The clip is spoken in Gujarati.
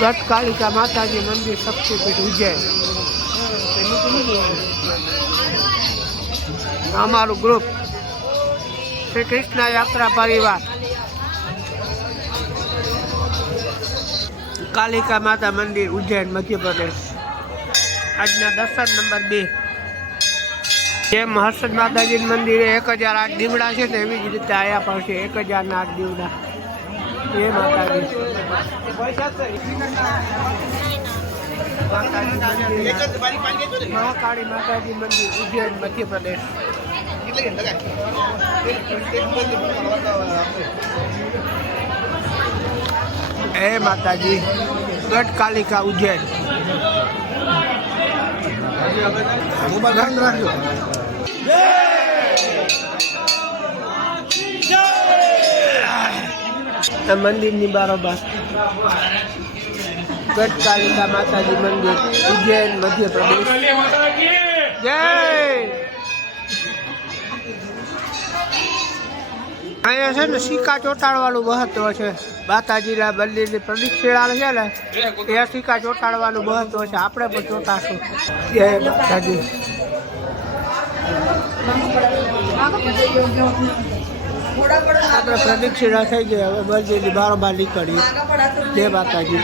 ગઢ કાલિકા માતાજી મંદિર શક્તિપીઠ ઉજ્જૈન. અમારું ગ્રુપ શ્રી કૃષ્ણ યાત્રા પરિવાર. કાલિકા માતા મંદિર ઉજ્જૈન, મધ્યપ્રદેશ. આજના દર્શન નંબર બે. જેમ હર્ષદ માતાજી મંદિરે એક હજાર આઠ દીવડા છે તેવી જ રીતે આયા પણ છે. એક હજાર ના આઠ દીવડા. એ મહાકાળી માતાજી મંદિર ઉજ્જૈન મધ્યપ્રદેશ. એ માતાજી ગઢ કાલિકા ઉજ્જૈન આ મંદિરની બારોબાર. ગઢ માતાજી મંદિર, ઉજ્જૈન, મધ્યપ્રદેશ. જય! અહીંયા છે ને સિક્કા ચોટાડવાનું મહત્વ છે. માતાજીના મંદિરની પ્રદક્ષિણા છે ને, એ સિક્કા ચોટાડવાનું મહત્વ છે. આપણે પણ ચોટાડશું. જય માતાજી. આપણે પ્રદક્ષિણા થઈ ગઈ હવે મંદિરની બારોબાર નીકળીએ. જય માતાજી.